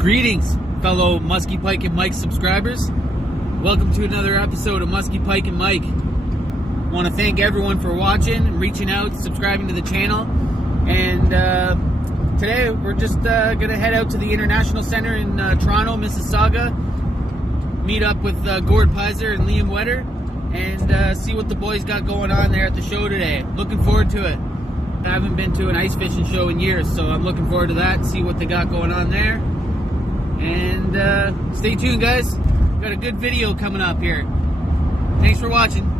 Greetings, fellow Musky, Pike, and Mike subscribers. Welcome to another episode of Musky, Pike, and Mike. I want to thank everyone for watching, reaching out, subscribing to the channel. And today we're just going to head out to the International Center in Toronto, Mississauga. Meet up with Gord Pyzer and Whetter and see what the boys got going on there at the show today. Looking forward to it. I haven't been to an ice fishing show in years, so I'm looking forward to that, see what they got going on there. And stay tuned, guys. Got a good video coming up here. Thanks for watching. You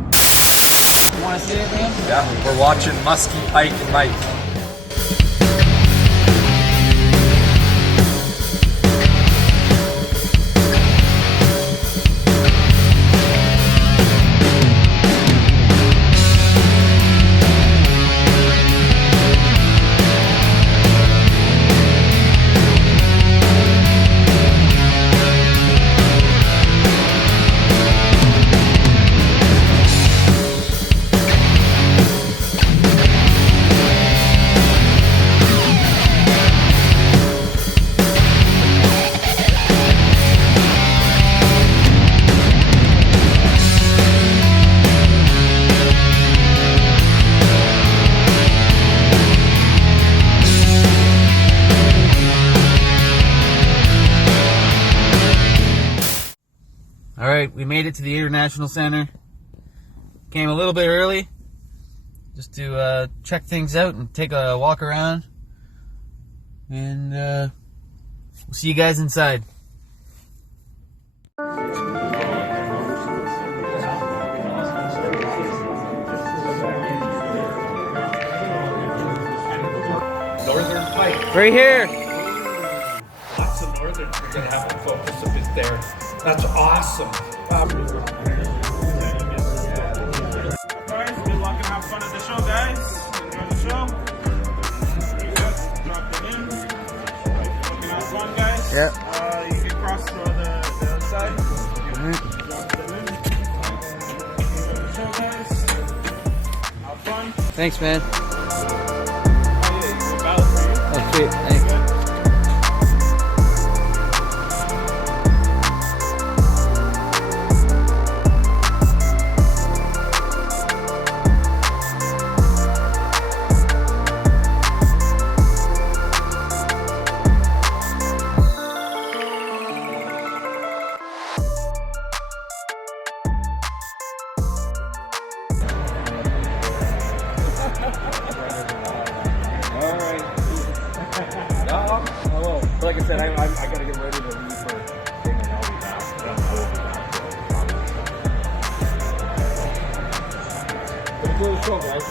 want to see it, man? Yeah, we're watching Musky, Pike, and Mike. Alright, we made it to the International Center. Came a little bit early just to check things out and take a walk around. And we'll see you guys inside. Northern Pike. Right here. Lots of northern. We're going to have to focus a bit there. That's awesome. Guys, good luck and have fun at the show, guys. Enjoy the show. Drop it in. Looking have fun, guys. Yep. You can cross the other side. Drop it in. Enjoy the show, guys. Have fun. Thanks, man. Oh, yeah, you can battle for you. Oh, sweet. Thanks. Like I said, I got to get ready to leave for King and I'll be back. But I will be back. It's a cool show, guys.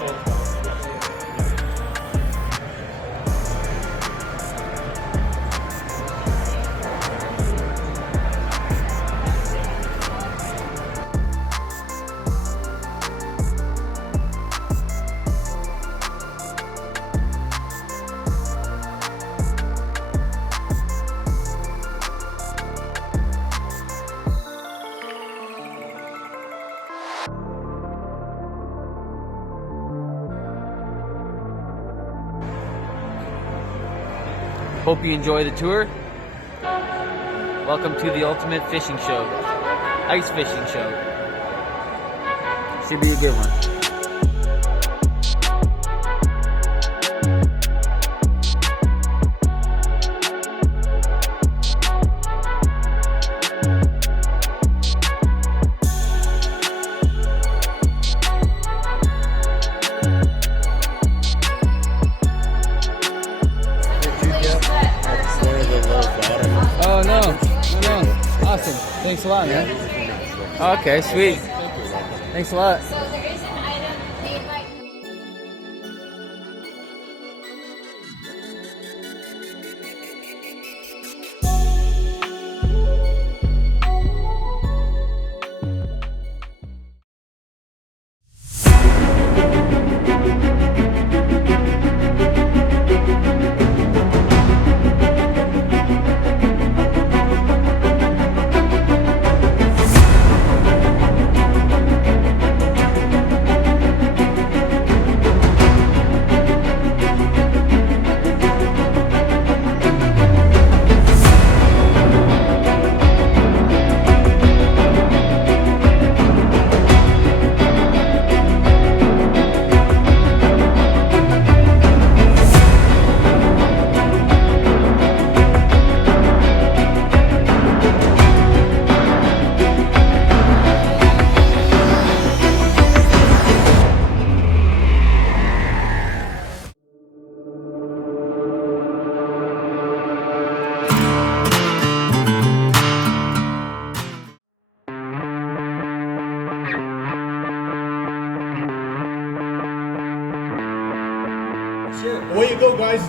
Hope you enjoy the tour. Welcome to the ultimate fishing show. Ice fishing show. Should be a good one. Oh, no. Awesome. Thanks a lot, man. Okay, sweet. Thanks a lot. So there is an item made by...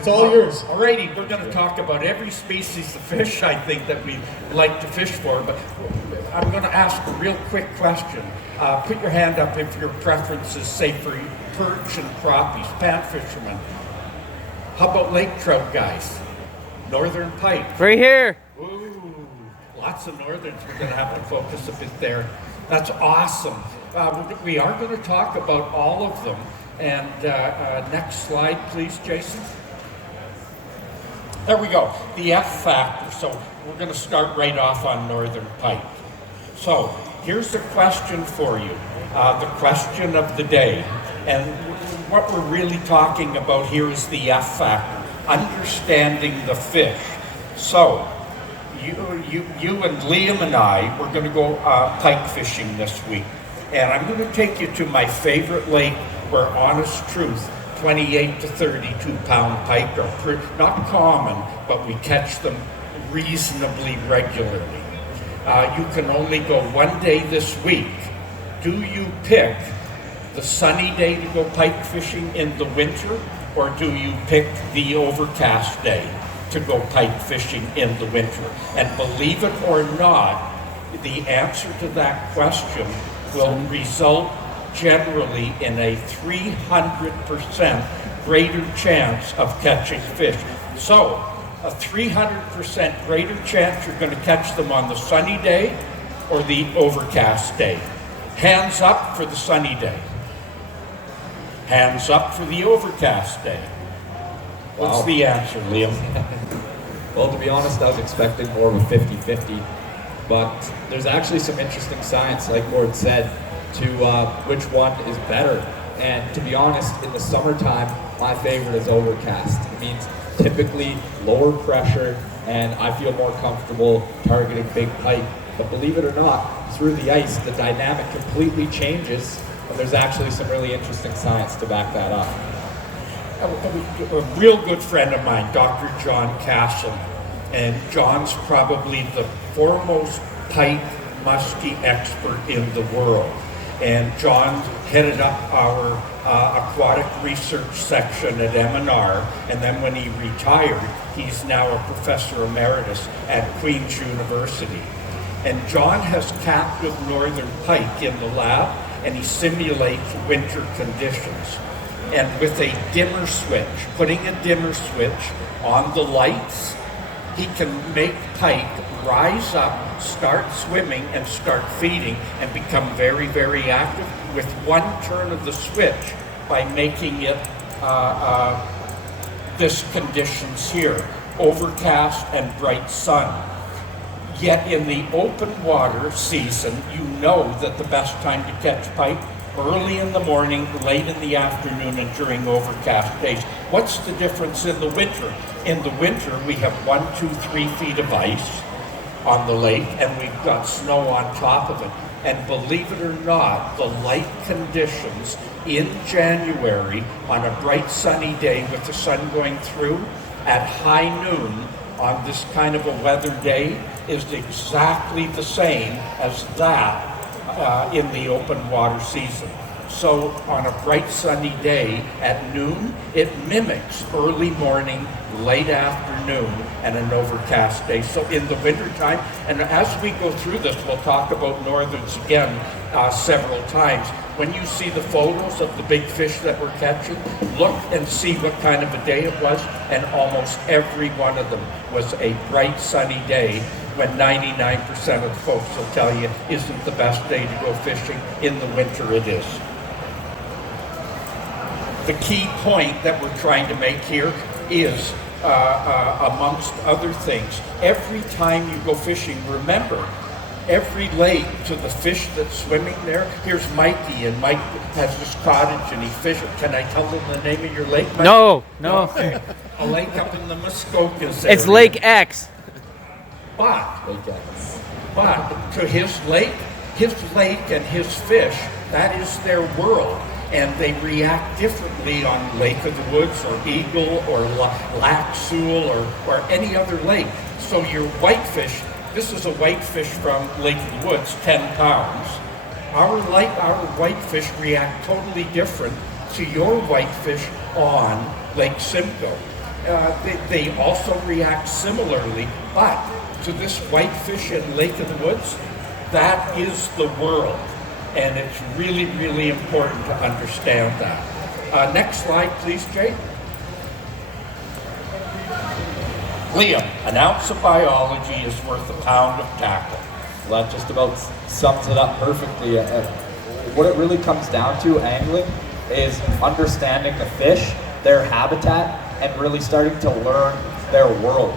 It's all yours. Alrighty, we're going to talk about every species of fish, I think, that we like to fish for, but I'm going to ask a real quick question. Put your hand up if your preference is, say, for perch and crappies, pan fishermen. How about lake trout, guys? Northern pike. Right here. Ooh, lots of northerns. We're going to have to focus a bit there. That's awesome. We are going to talk about all of them. And next slide, please, Jason. There we go, the F factor. So we're going to start right off on northern pike. So here's the question for you, the question of the day. And what we're really talking about here is the F factor, understanding the fish. So you and Liam and I, we're going to go pike fishing this week. And I'm going to take you to my favorite lake where, honest truth, 28 to 32 pound pike are not common, but we catch them reasonably regularly. You can only go one day this week. Do you pick the sunny day to go pike fishing in the winter, or do you pick the overcast day to go pike fishing in the winter? And believe it or not, the answer to that question will result generally in a 300% greater chance of catching fish. So, a 300% greater chance you're going to catch them on the sunny day or the overcast day. Hands up for the sunny day. Hands up for the overcast day. What's Wow. the answer, Liam? Well, to be honest, I was expecting more of a 50-50, but there's actually some interesting science, like Gord said, to which one is better. And to be honest, in the summertime, my favorite is overcast. It means typically lower pressure, and I feel more comfortable targeting big pike. But believe it or not, through the ice, the dynamic completely changes, and there's actually some really interesting science to back that up. A real good friend of mine, Dr. John Castle, and John's probably the foremost pike muskie expert in the world. And John headed up our aquatic research section at M&R, and then when he retired, he's now a professor emeritus at Queen's University. And John has captured northern pike in the lab, and he simulates winter conditions. And with a dimmer switch, putting a dimmer switch on the lights, he can make pike rise up, start swimming, and start feeding, and become very, very active with one turn of the switch by making it this conditions here, overcast and bright sun. Yet in the open water season, you know that the best time to catch pike, early in the morning, late in the afternoon, and during overcast days. What's the difference in the winter? In the winter, we have 1, 2, 3 feet of ice on the lake, and we've got snow on top of it. And believe it or not, the light conditions in January on a bright sunny day with the sun going through at high noon on this kind of a weather day is exactly the same as that in the open water season. So on a bright sunny day at noon, it mimics early morning, late afternoon, and an overcast day. So in the wintertime, and as we go through this, we'll talk about northerns again several times. When you see the photos of the big fish that we're catching, look and see what kind of a day it was, and almost every one of them was a bright sunny day, when 99% of the folks will tell you isn't the best day to go fishing. In the winter it is. The key point that we're trying to make here is, amongst other things, every time you go fishing, remember, every lake to the fish that's swimming there, here's Mikey, and Mike has this cottage and he fishes. Can I tell them the name of your lake, Mike? No. Okay. A lake up in the Muskokas area. It's Lake X. But to his lake and his fish, that is their world. And they react differently on Lake of the Woods or Eagle or Lac Seul or any other lake. So your whitefish, this is a whitefish from Lake of the Woods, 10 pounds. Our whitefish react totally different to your whitefish on Lake Simcoe. they also react similarly, but to this whitefish in Lake of the Woods, that is the world. And it's really, really important to understand that. Next slide, please, Jay. Liam, an ounce of biology is worth a pound of tackle. Well, that just about sums it up perfectly. What it really comes down to, angling, is understanding the fish, their habitat, and really starting to learn their world.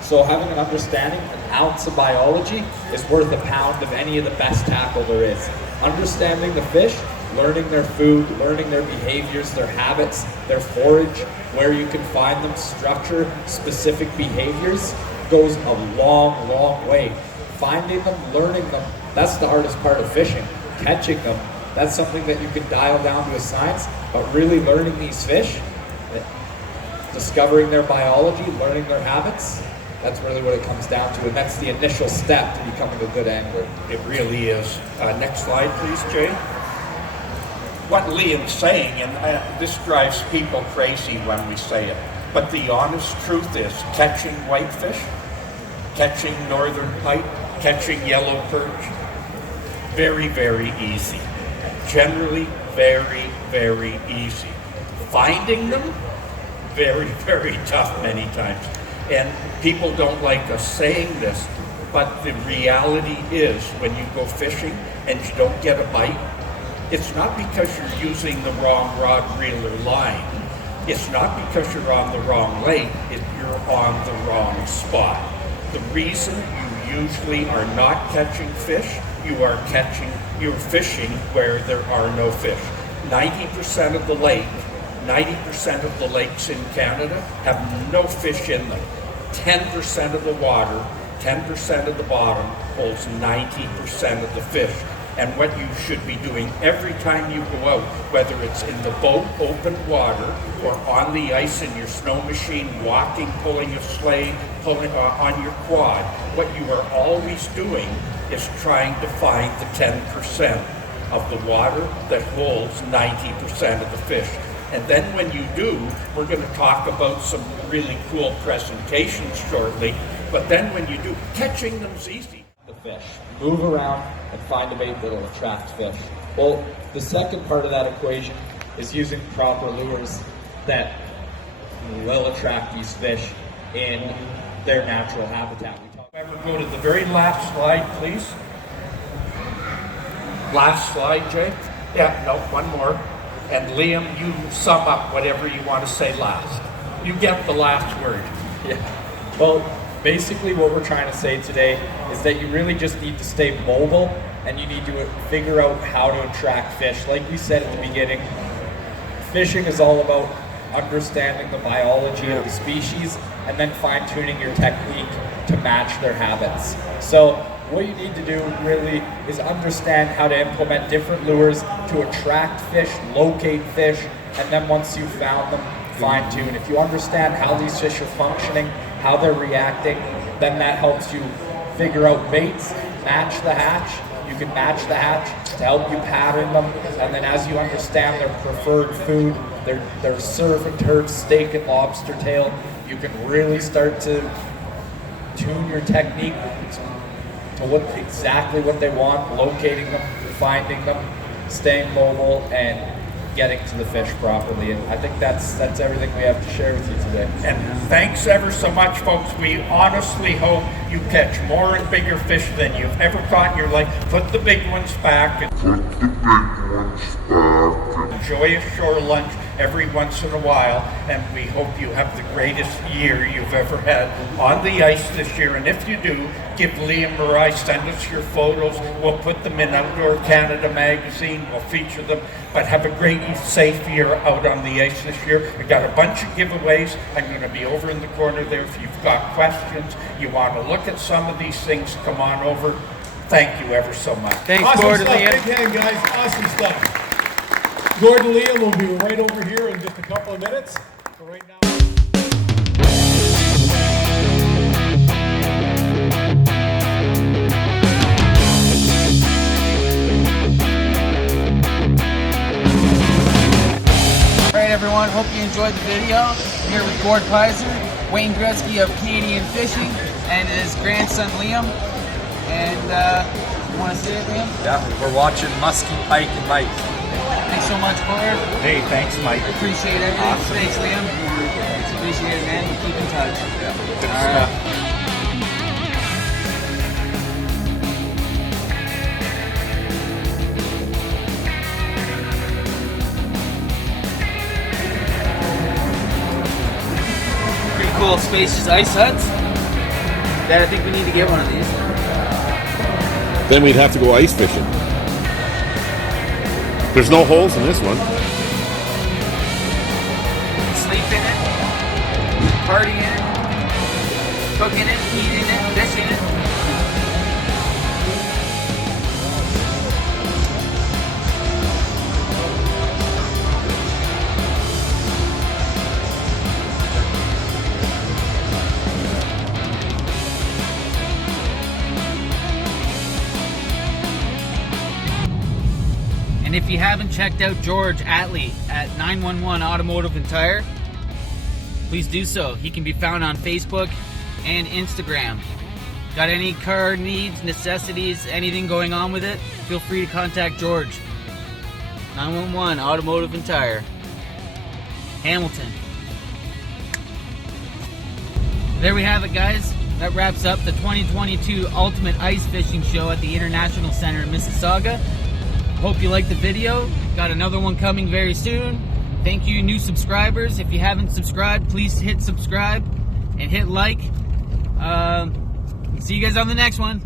So having an understanding, an ounce of biology is worth a pound of any of the best tackle there is. Understanding the fish, learning their food, learning their behaviors, their habits, their forage, where you can find them, structure, specific behaviors, goes a long, long way. Finding them, learning them, that's the hardest part of fishing. Catching them, that's something that you can dial down to a science, but really learning these fish, discovering their biology, learning their habits, that's really what it comes down to, and that's the initial step to becoming a good angler. It really is. Next slide, please, Jay. What Liam's saying, and this drives people crazy when we say it, but the honest truth is catching whitefish, catching northern pike, catching yellow perch, very, very easy. Generally, very, very easy. Finding them, very, very tough many times. And people don't like us saying this, but the reality is when you go fishing and you don't get a bite, it's not because you're using the wrong rod, reel, or line. It's not because you're on the wrong lake, you're on the wrong spot. The reason you usually are not catching fish, you're fishing where there are no fish. 90% of the lake, 90% of the lakes in Canada have no fish in them. 10% of the water, 10% of the bottom holds 90% of the fish. And what you should be doing every time you go out, whether it's in the boat, open water, or on the ice in your snow machine, walking, pulling a sleigh, pulling on your quad, what you are always doing is trying to find the 10% of the water that holds 90% of the fish. And then when you do, we're going to talk about some really cool presentations shortly, but then when you do, catching them's easy. The fish. Move around and find a bait that'll attract fish. Well, the second part of that equation is using proper lures that will attract these fish in their natural habitat. Go to the very last slide, please. Last slide, Jay. Yeah, no, one more. And Liam, you sum up whatever you want to say last. You get the last word. Yeah. Well, basically what we're trying to say today is that you really just need to stay mobile and you need to figure out how to attract fish. Like we said at the beginning, fishing is all about understanding the biology of the species and then fine-tuning your technique to match their habits. So what you need to do really is understand how to implement different lures to attract fish, locate fish, and then once you've found them, fine-tune. If you understand how these fish are functioning, how they're reacting, then that helps you figure out baits, match the hatch. You can match the hatch to help you pattern them, and then as you understand their preferred food, their surf and turf, steak and lobster tail, you can really start to tune your technique to exactly what they want, locating them, finding them, staying mobile, and getting to the fish properly. And I think that's everything we have to share with you today. And thanks ever so much, folks. We honestly hope you catch more and bigger fish than you've ever caught in your life. Put the big ones back and enjoy a shore lunch every once in a while, and we hope you have the greatest year you've ever had on the ice this year. And if you do, give Liam or I, send us your photos. We'll put them in Outdoor Canada magazine. We'll feature them. But have a great, safe year out on the ice this year. We got a bunch of giveaways. I'm going to be over in the corner there. If you've got questions, you want to look at some of these things, come on over. Thank you ever so much. Thanks, Awesome Gord and stuff. Liam. Big hand, guys. Awesome stuff. Gord and Liam will be right over here in just a couple of minutes. So right now. Alright everyone, hope you enjoyed the video. here with Gord Pyzer, Wayne Gretzky of Canadian Fishing, and his grandson Liam. And you want to say it, Liam? Yeah, we're watching Musky, Pike, and Mike. Thanks so much, Gord. Hey, thanks, Mike. Appreciate everything. Awesome. Thanks, Liam. Appreciate it, man. We'll keep in touch. Yeah, good All stuff. right. Pretty cool, spacious ice huts. Dad, I think we need to get one of these. Then we'd have to go ice fishing. There's no holes in this one. Sleep in it, party in it, cook in it, eat in it, fish in it. And if you haven't checked out George Atley at 911 Automotive and Tire, please do so. He can be found on Facebook and Instagram. Got any car needs, necessities, anything going on with it? Feel free to contact George. 911 Automotive and Tire. Hamilton. There we have it, guys. That wraps up the 2022 Ultimate Ice Fishing Show at the International Center in Mississauga. Hope you liked the video. Got another one coming very soon. Thank you, new subscribers. If you haven't subscribed, please hit subscribe and hit like. See you guys on the next one.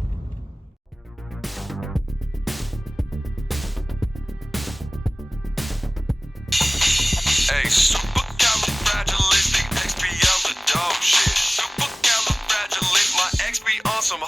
Hey, supercalifragilistic, XP, the dog shit. Supercalifragilistic, my XP on some